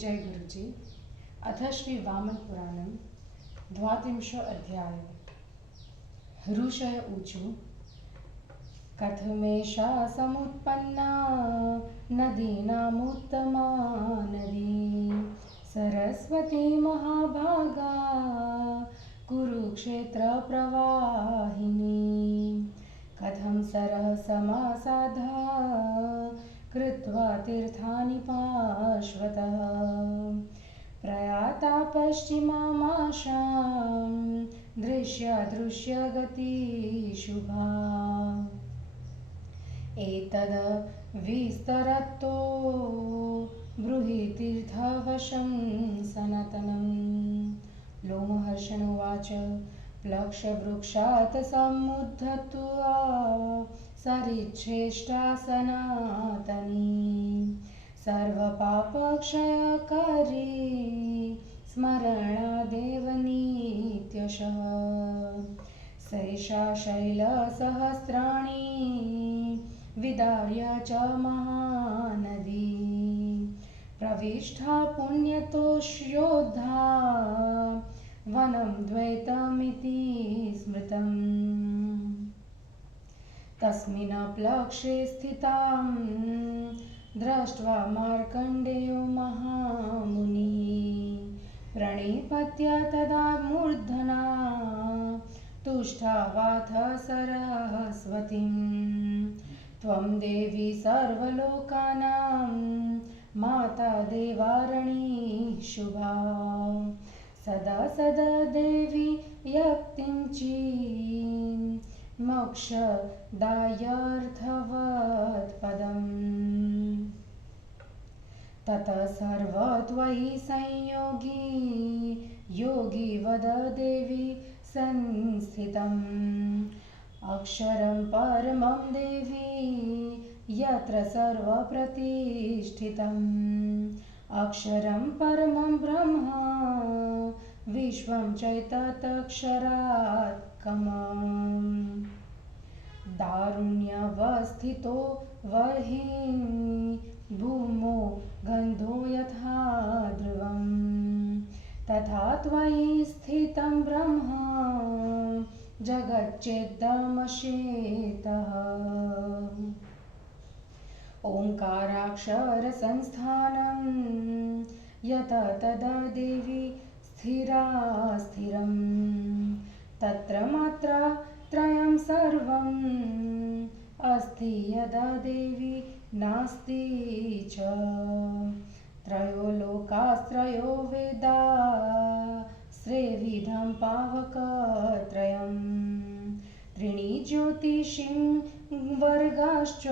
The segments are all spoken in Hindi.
जय गुरुजी। अथ श्री वामन पुराणं द्वात्रिंशो अध्याय। ऋषय ऊचु कथमेषा समुत्पन्ना नदीनामुत्तमा नदी सरस्वती महाभागा कुरुक्षेत्र प्रवाहिनी कथं सरः समासाधा कृत्वा तीर्थानि पार्श्वतः प्रयाता पश्चिमामाशां दृश्यगति शुभा एतद् विस्तरतो ब्रूहि तीर्थवशं सनातनं। लोमहर्षण उवाच प्लक्षवृक्षात् समुद्धत्वा सरिच्छ्रेष्ठा सनातनी सर्वपापक्षयकारी स्मरणादेव नित्यशः सैषा शैलसहस्राणि विदार्य च महानदी प्रविष्टा पुण्यतोष्योद्धा वनं द्वैतमिति स्मृतम्। तस्मिन् प्लक्षे स्थितां दृष्ट्वा मार्कण्डेयो महामुनिः प्रणिपत्य तदा मूर्धना तुष्टावाथ सरस्वतीं त्वं देवी सर्वलोकानां माता देवारणी शुभा सदा सदा देवी यत्किञ्चि मोक्षदायार्थवत्पदम् ततः सर्व त्वयि संयोगी योगी वद देवी संस्थितम् अक्षरं परमं देवी यत्र सर्वप्रतिष्ठितम् अक्षरं परमं ब्रह्म विश्वं चैतदक्षरात्कमम् दारुण्यवस्थितो वर्हि भूमौ गन्धो यथा ध्रुवम् तथा त्वयि स्थितं ब्रह्म जगच्चेदमशेतः ओंकाराक्षरसंस्थानं यत तदा देवी स्थिरा स्थिरं तत्र मात्रा त्रयं सर्वम् अस्ति यदा देवी नास्ति च त्रयो लोकास्त्रयो वेदा स्त्रेविधं पावकत्रयं त्रीणि ज्योतिषीं वर्गाश्च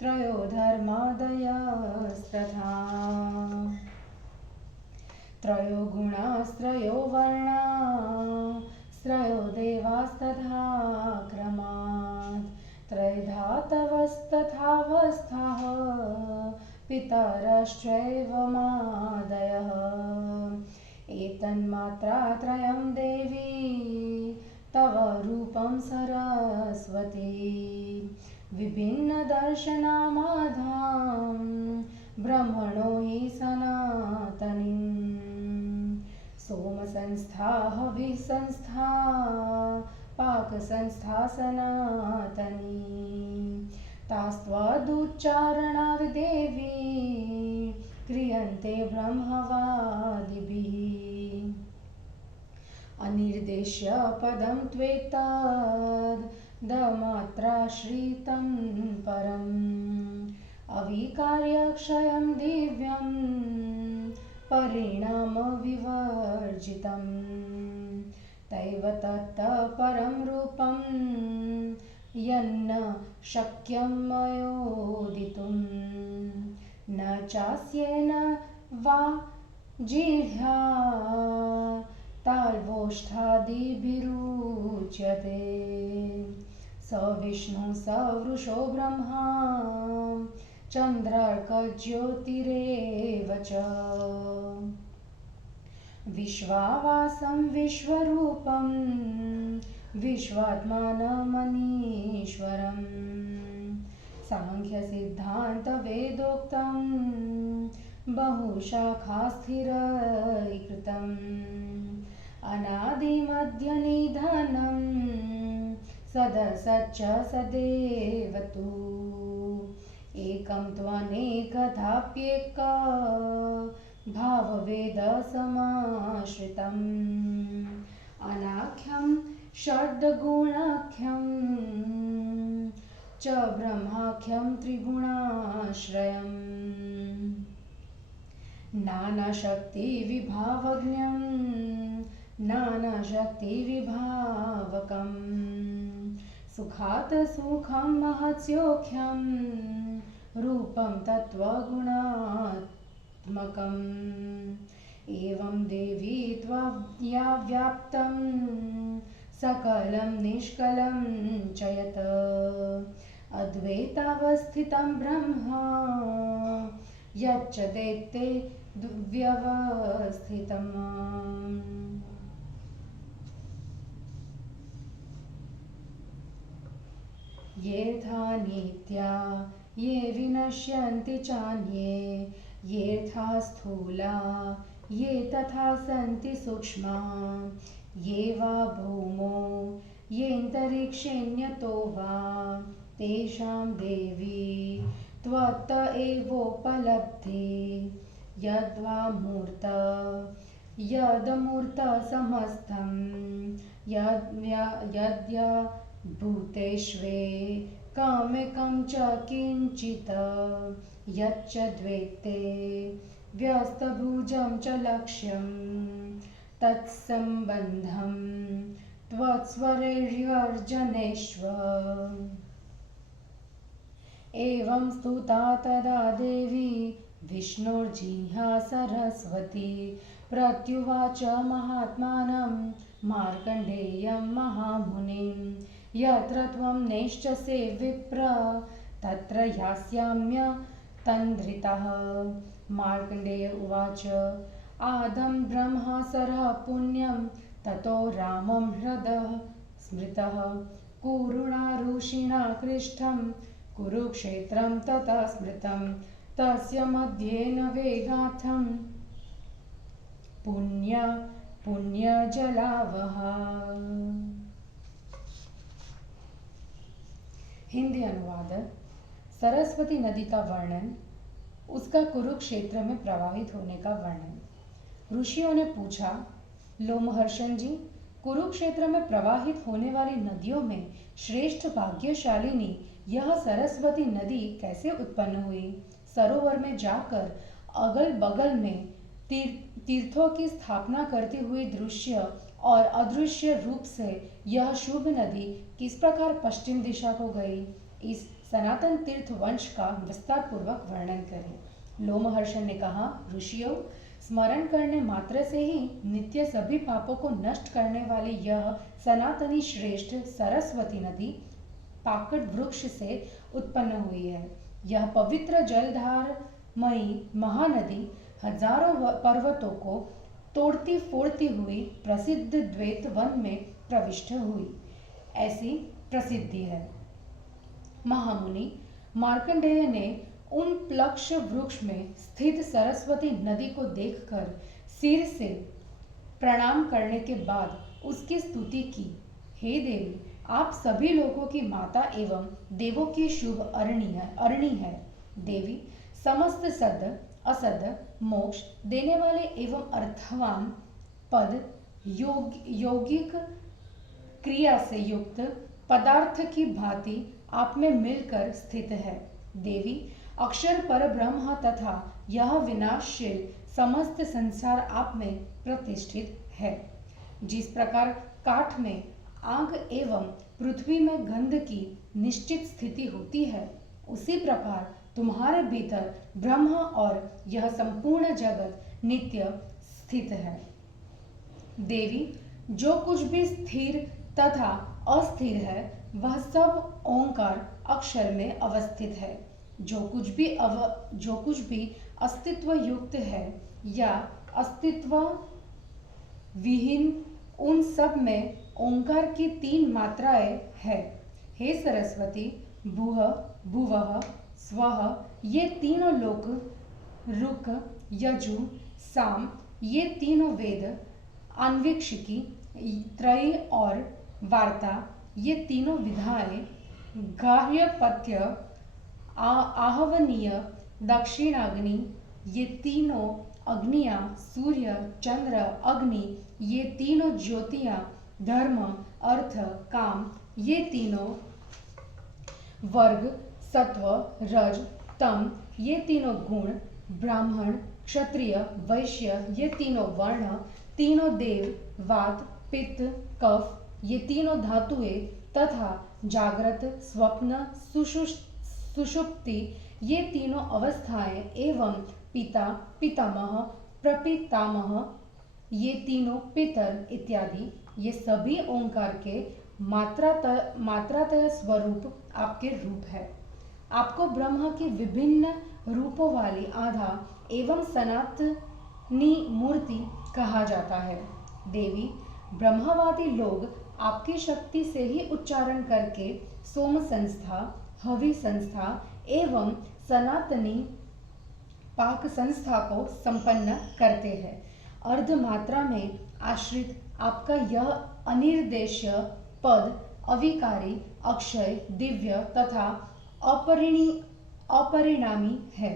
त्रयो धर्मादयस्तथा त्रयो गुणास्त्रयो वर्णा त्रयो देवास्तथा क्रमात् त्रैधातवस्तथावस्थाः पितरश्चैवमादयः एतन्मात्रात्रयं देवी तव रूपं सरस्वती विभिन्नदर्शनामाधां ब्रह्मणो हि सनातनीं सोमसंस्था हविसंस्था पाकसंस्था सनातनी तास्त्वदुच्चारणाविदेवी क्रियन्ते ब्रह्मवादिभिः अनिर्देश्य पदं त्वेतद् दमात्राश्रितं परम् अविकार्यक्षयं दिव्यं परिणामविवर्जितं तैव तत् परं रूपं यन्न शक्यं मयोदितुं न चास्येन वा जिह्वा ताल्वोष्ठादिभिरुच्यते स विष्णु स वृषो ब्रह्मा चन्द्रार्कज्योतिरेव च विश्वावासं विश्वरूपं विश्वात्मानमनीश्वरम् सांख्यसिद्धान्तवेदोक्तं बहुशाखास्थिरैकृतम् अनादिमध्यनिधनं सदसच्च सदेव तु एकं त्वनेकथाप्येक भाववेदसमाश्रितम् अनाख्यं षड्गुणाख्यं च ब्रह्माख्यं त्रिगुणाश्रयम् नानाशक्तिविभावज्ञं नानाशक्तिविभावकम् सुखात् सुखं महत्स्योख्यं रूपं तत्त्वगुणात्मकम् एवं देवी त्वया व्याप्तं सकलं निष्कलं च यत् अद्वैतावस्थितं ब्रह्म यच्च दैत्ये व्यवस्थितम् येऽर्था नित्या ये विनश्यन्ति चान्ये येऽर्था स्थूला ये तथा सन्ति सूक्ष्मा ये वा भूमौ येऽन्तरिक्षेऽन्यतो वा तेषां देवी त्वत्त एवोपलब्धि यद्वा मूर्त यदमूर्त समस्तं यद्या भूतेष्वे कामेकं च किञ्चित् यच्च द्वैते व्यस्तभुजं च लक्ष्यं तत्सम्बन्धं त्वत्स्वरेर्यर्जनेष्व एवं स्तुता तदा देवी विष्णोर्जिह्वा सरस्वती प्रत्युवाच महात्मानं मार्कण्डेयं महामुनिं यत्र त्वं नेष्यसे विप्र तत्र यास्याम्यतन्द्रितः मार्कण्डेय उवाच आदं ब्रह्मासरः पुण्यं ततो रामं हृदः स्मृतः कुरुणा ऋषिणा कृष्टं कुरुक्षेत्रं ततः स्मृतं तस्य मध्येन वेगार्थं पुण्यजलावः। हिंदी अनुवाद। सरस्वती नदी का वर्णन, उसका कुरुक्षेत्र में प्रवाहित होने का वर्णन। ऋषियों ने पूछा, लोमहर्षण जी, कुरुक्षेत्र में प्रवाहित होने वाली नदियों में श्रेष्ठ भाग्यशालिनी यह सरस्वती नदी कैसे उत्पन्न हुई? सरोवर में जाकर अगल बगल में तीर्थों की स्थापना करती हुई दृश्य और अदृश्य रूप से यह शुभ नदी किस प्रकार पश्चिम दिशा को गई? इस सनातन तीर्थ वंश का विस्तार पूर्वक वर्णन करें। लोमहर्षण ने कहा, ऋषियों, स्मरण करने मात्र से ही नित्य सभी पापों को नष्ट करने वाली यह सनातनी श्रेष्ठ सरस्वती नदी पाकड़ वृक्ष से उत्पन्न हुई है। यह पवित्र जलधारमयी महानदी हजारों पर्वतों को तोड़ती फोड़ती हुई प्रसिद्ध द्वैत वन में प्रविष्ट हुई, ऐसी प्रसिद्धि है। महामुनि मार्कंडेय ने उन प्लक्ष वृक्ष में स्थित सरस्वती नदी को देखकर सिर से प्रणाम करने के बाद उसकी स्तुति की। हे देवी, आप सभी लोगों की माता एवं देवों की शुभ अरणी है। देवी समस्त सद असद मोक्ष देने वाले एवं अर्थवान पद यौगिक क्रिया से युक्त पदार्थ की भांति आप में मिलकर स्थित है। देवी अक्षर पर ब्रह्म तथा यह विनाशशील समस्त संसार आप में प्रतिष्ठित है। जिस प्रकार काठ में आग एवं पृथ्वी में गंध की निश्चित स्थिति होती है, उसी प्रकार तुम्हारे भीतर ब्रह्म और यह संपूर्ण जगत नित्य स्थित है। देवी, जो कुछ भी स्थिर तथा अस्थिर है वह सब ओंकार अक्षर में अवस्थित है। जो कुछ भी अस्तित्व युक्त है या अस्तित्व विहीन, उन सब में ओंकार की 3 मात्राएं हैं। हे सरस्वती, भूः, भुवः, स्वः, ये तीनों लोक रुक यजु, साम ये तीनों वेद, आन्वीक्षिकी, त्रयी और वार्ता ये तीनों विधाएं, गार्हपत्य, आहवनीय, दक्षिणाग्नि ये तीनों अग्नियां, सूर्य, चंद्र, अग्नि ये तीनों ज्योतियां, धर्म, अर्थ, काम ये तीनों वर्ग, सत्व, रज, तम ये तीनों गुण, ब्राह्मण, क्षत्रिय, वैश्य ये तीनों वर्ण, तीनों देव, वात, पित्त, कफ ये तीनों धातुएं तथा जागृत, स्वप्न, सुषुप्ति ये तीनों अवस्थाएं एवं पिता, पितामह, प्रपितामह ये तीनों पितर इत्यादि ये सभी ओंकार के मात्रातय स्वरूप आपके रूप है। आपको ब्रह्मा की विभिन्न रूपों वाली आधा एवं सनातनी मूर्ति कहा जाता है। देवी, ब्रह्मवादी लोग आपकी शक्ति से ही उच्चारण करके सोम संस्था, हवि संस्था एवं सनातनी पाक संस्था को संपन्न करते हैं। अर्धमात्रा में आश्रित आपका यह अनिर्देश्य पद अविकारी, अक्षय, दिव्य तथा अपरिणामी है।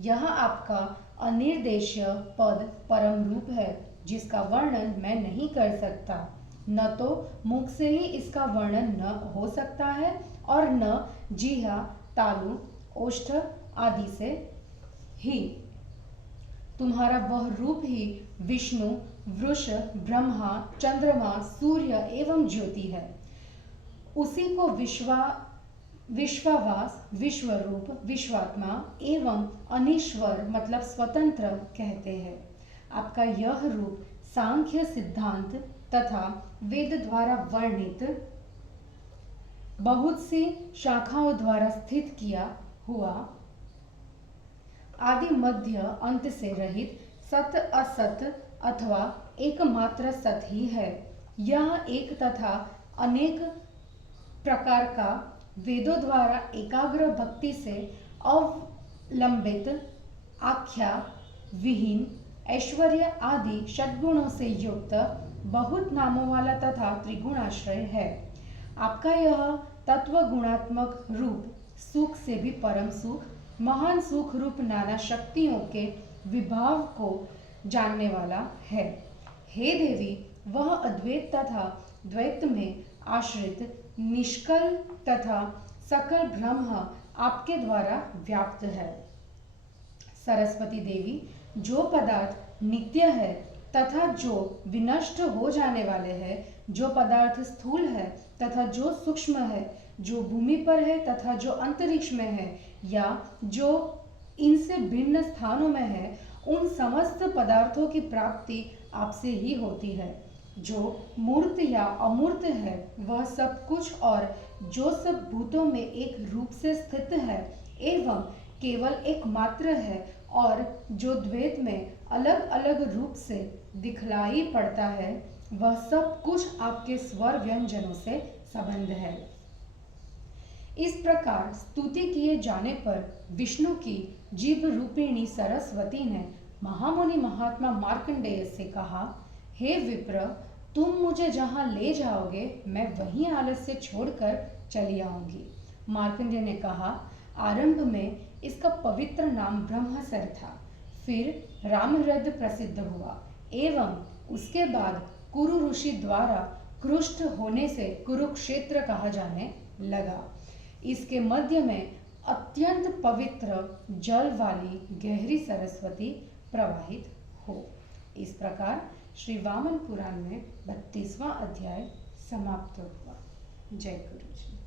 यह आपका अनिर्देश्य पद परम रूप है, जिसका वर्णन मैं नहीं कर सकता। न तो मुख से ही इसका वर्णन न हो सकता है और न जिह्वा, तालु, ओष्ठ आदि से ही। तुम्हारा वह रूप ही विष्णु, वृष, ब्रह्मा, चंद्रमा, सूर्य एवं ज्योति है। उसी को विश्वावास, विश्वरूप, विश्वात्मा एवं अनीश्वर मतलब स्वतंत्र कहते हैं। आपका यह रूप सांख्य सिद्धांत तथा वेद द्वारा वर्णित बहुत सी शाखाओं द्वारा स्थित किया हुआ, आदि मध्य अंत से रहित सत असत अथवा एकमात्र सत ही है। यह एक तथा अनेक प्रकार का वेदों द्वारा एकाग्र भक्ति से अवलंबित, आख्या, विहीन, ऐश्वर्य आदि षड्गुणों से युक्त बहुत नामों वाला तथा त्रिगुणाश्रय है। आपका यह तत्व गुणात्मक रूप सुख से भी परम सुख, महान सुख रूप नाना शक्तियों के विभाव को जानने वाला है। हे देवी, वह अद्वैत तथा द्वैत में आश्रित निष्कल तथा सकल ब्रह्म आपके द्वारा व्याप्त है। सरस्वती देवी, जो पदार्थ नित्य है तथा जो विनष्ट हो जाने वाले हैं, जो पदार्थ स्थूल है तथा जो सूक्ष्म है, जो भूमि पर है तथा जो अंतरिक्ष में है या जो इनसे भिन्न स्थानों में है, उन समस्त पदार्थों की प्राप्ति आपसे ही होती है। जो मूर्त या अमूर्त है वह सब कुछ और जो सब भूतों में एक रूप से स्थित है एवं केवल एक मात्र है और जो द्वैत में अलग अलग रूप से दिखलाई पड़ता है, वह सब कुछ आपके स्वर व्यंजनों से संबंध है। इस प्रकार स्तुति किए जाने पर विष्णु की जीभ रूपिणी सरस्वती ने महामुनि महात्मा मार्कंडेय से कहा, हे विप्र, तुम मुझे जहाँ ले जाओगे मैं वहीं आलस्य छोड़कर चली आऊंगी। मार्कंडेय ने कहा, आरंभ में इसका पवित्र नाम ब्रह्मसर था, फिर रामरद प्रसिद्ध हुआ एवं उसके बाद कुरु ऋषि द्वारा कृष्ट होने से कुरुक्षेत्र कहा जाने लगा। इसके मध्य में अत्यंत पवित्र जल वाली गहरी सरस्वती प्रवाहित हो। इस प्रकार श्री वामन पुराण में 32वां अध्याय समाप्त हुआ। जय गुरु जी।